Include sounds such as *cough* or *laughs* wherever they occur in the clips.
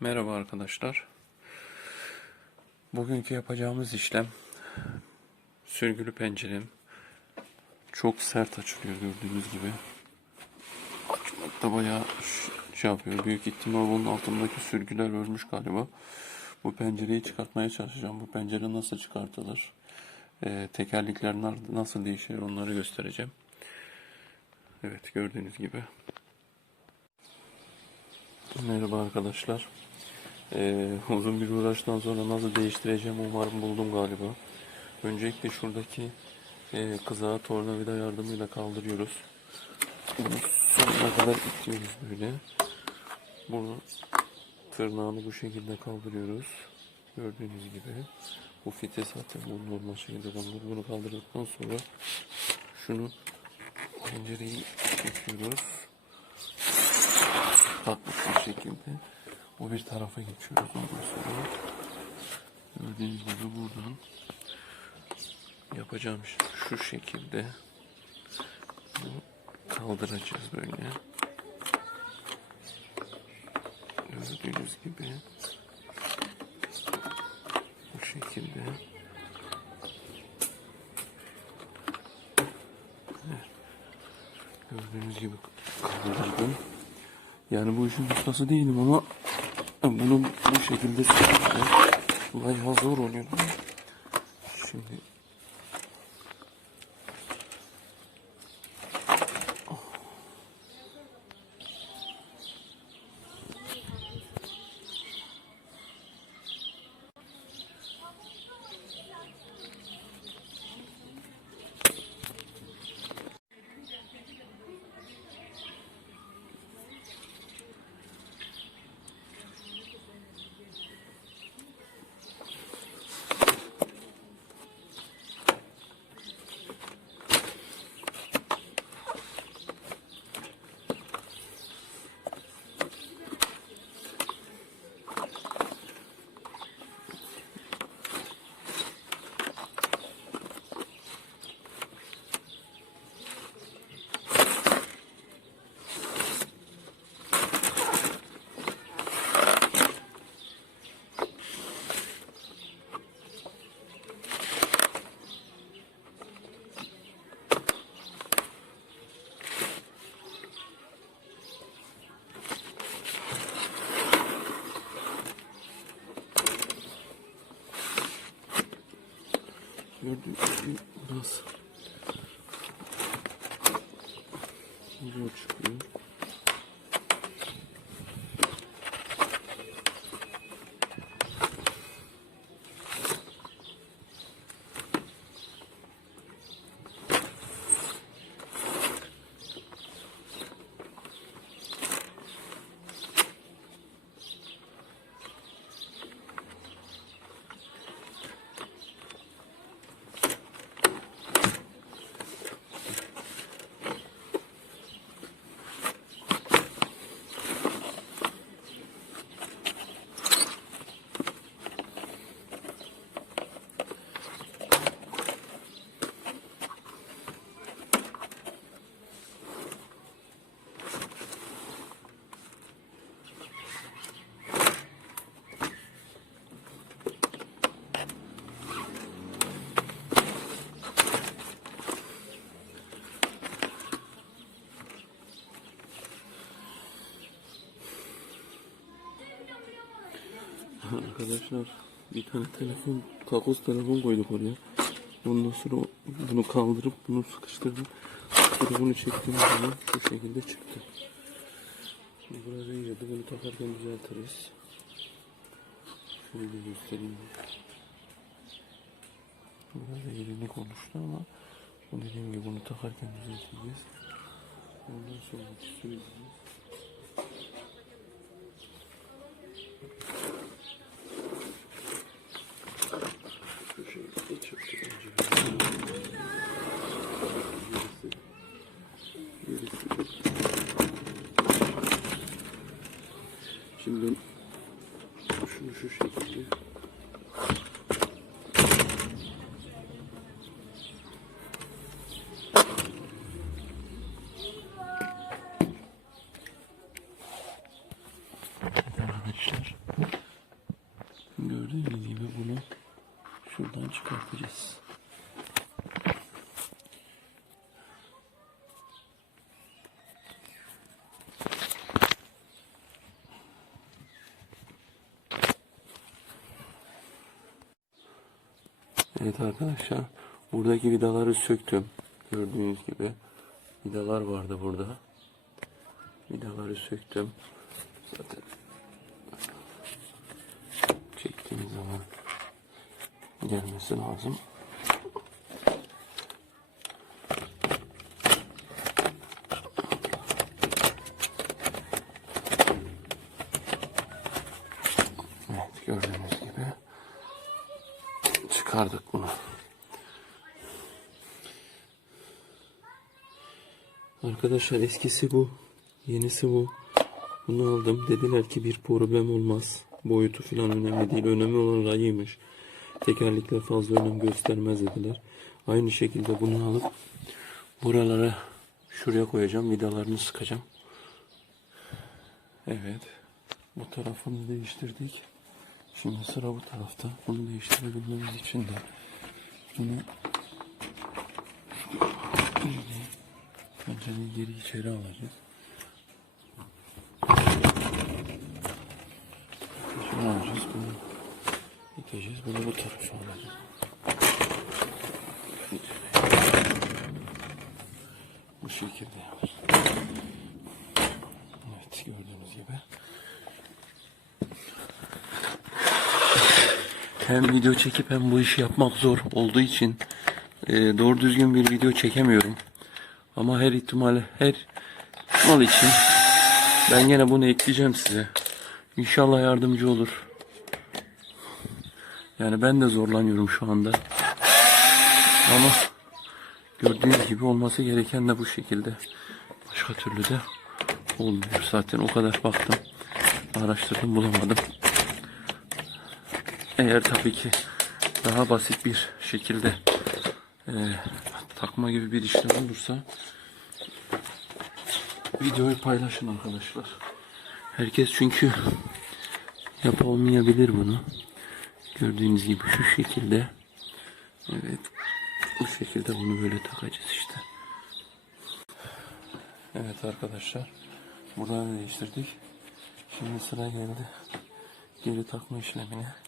Merhaba arkadaşlar. Bugünkü yapacağımız işlem sürgülü pencerem. Çok sert açılıyor gördüğünüz gibi. Açmakta bayağı şey yapıyor. Büyük ihtimal bunun altındaki sürgüler ölmüş galiba. Bu pencereyi çıkartmaya çalışacağım. Bu pencere nasıl çıkartılır? Ee, tekerlekler nar- nasıl değişir onları göstereceğim. Evet gördüğünüz gibi. Merhaba arkadaşlar. Ee, *laughs* uzun bir uğraştan sonra nasıl değiştireceğim umarım buldum galiba. Öncelikle şuradaki e, kızağı tornavida yardımıyla kaldırıyoruz. Bunu sonuna kadar itiyoruz böyle. Bunu tırnağını bu şekilde kaldırıyoruz. Gördüğünüz gibi. Bu fite zaten bunu normal şekilde kaldırıyoruz. Bunu kaldırdıktan sonra şunu pencereyi çekiyoruz tatlı bir şekilde o bir tarafa geçiyoruz ondan sonra gördüğünüz gibi buradan yapacağım şu şekilde. Bunu kaldıracağız böyle. Gördüğünüz gibi bu şekilde. Gördüğünüz gibi kaldırdım. Yani bu işin ustası değilim ama bunu bu şekilde sürmek bayağı zor oluyor. Şimdi gördüğünüz gibi biraz zor çıkıyor. Arkadaşlar bir tane telefon, takoz telefon koyduk oraya. Ondan sonra bunu kaldırıp bunu sıkıştırdım. Bunu çektiğim zaman şu şekilde çıktı. Burada iyice bunu takarken düzeltiriz. Şöyle göstereyim. Biraz yerini konuştu ama dediğim gibi bunu takarken düzelteceğiz. Ondan sonra süreceğiz. Şimdi şu şekilde. Gördüğünüz gibi bunu şuradan çıkartacağız. Evet arkadaşlar buradaki vidaları söktüm. Gördüğünüz gibi vidalar vardı burada. Vidaları söktüm. Zaten çektiğimiz zaman gelmesi lazım. Evet gördüğünüz gibi çıkardık bunu. Arkadaşlar eskisi bu. Yenisi bu. Bunu aldım. Dediler ki bir problem olmaz. Boyutu falan önemli değil. Önemli olan rayıymış. Tekerlekler fazla önem göstermez dediler. Aynı şekilde bunu alıp buralara şuraya koyacağım. Vidalarını sıkacağım. Evet. Bu tarafını değiştirdik. Şimdi sıra bu tarafta. Bunu değiştirebilmemiz için de yine bir geri içeri alacağız. Şunu alacağız. Bunu iteceğiz. Bunu bu tarafa alacağız. Bu şekilde yapacağız. Evet gördüğünüz gibi. Hem video çekip hem bu işi yapmak zor olduğu için e, doğru düzgün bir video çekemiyorum. Ama her ihtimal her ihtimal için ben yine bunu ekleyeceğim size. İnşallah yardımcı olur. Yani ben de zorlanıyorum şu anda. Ama gördüğünüz gibi olması gereken de bu şekilde. Başka türlü de olmuyor. Zaten o kadar baktım. Araştırdım bulamadım. Eğer tabii ki daha basit bir şekilde e, takma gibi bir işlem olursa videoyu paylaşın arkadaşlar. Herkes çünkü yapamayabilir bunu. Gördüğünüz gibi şu şekilde. Evet. Bu şekilde bunu böyle takacağız işte. Evet arkadaşlar. Buraları değiştirdik. Şimdi sıra geldi. Geri takma işlemine.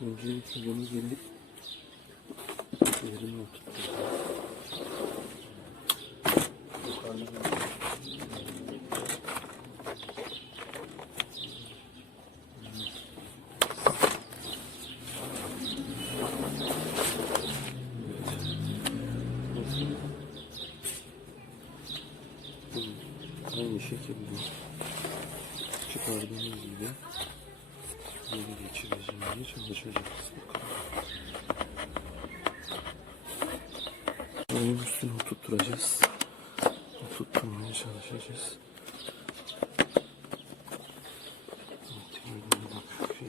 Öncelikle bunu gelip yerine oturtacağız. Aynı şekilde çıkardığımız gibi Yeni geçireceğim çalışacağız. Oyun üstüne oturtturacağız. Oturtturmaya çalışacağız. Evet, gördüğünüz gibi şu şekilde.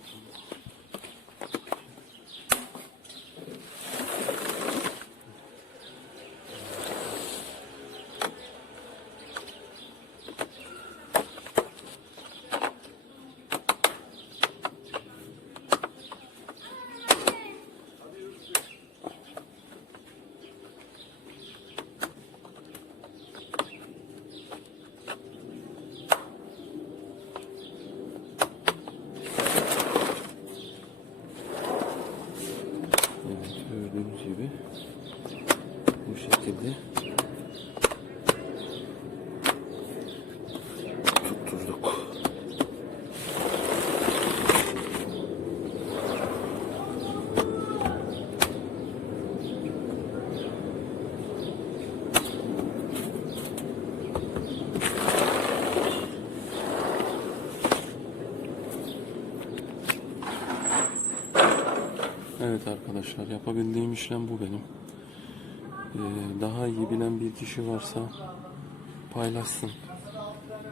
Evet, gördüğünüz gibi bu şekilde tutturduk. Evet arkadaşlar yapabildiğim işlem bu benim. Ee, daha iyi bilen bir kişi varsa paylaşsın.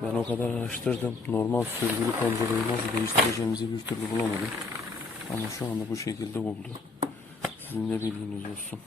Ben o kadar araştırdım. Normal sürgülü pencereyi nasıl değiştireceğimizi bir türlü bulamadım. Ama şu anda bu şekilde oldu. Sizin de bilginiz olsun.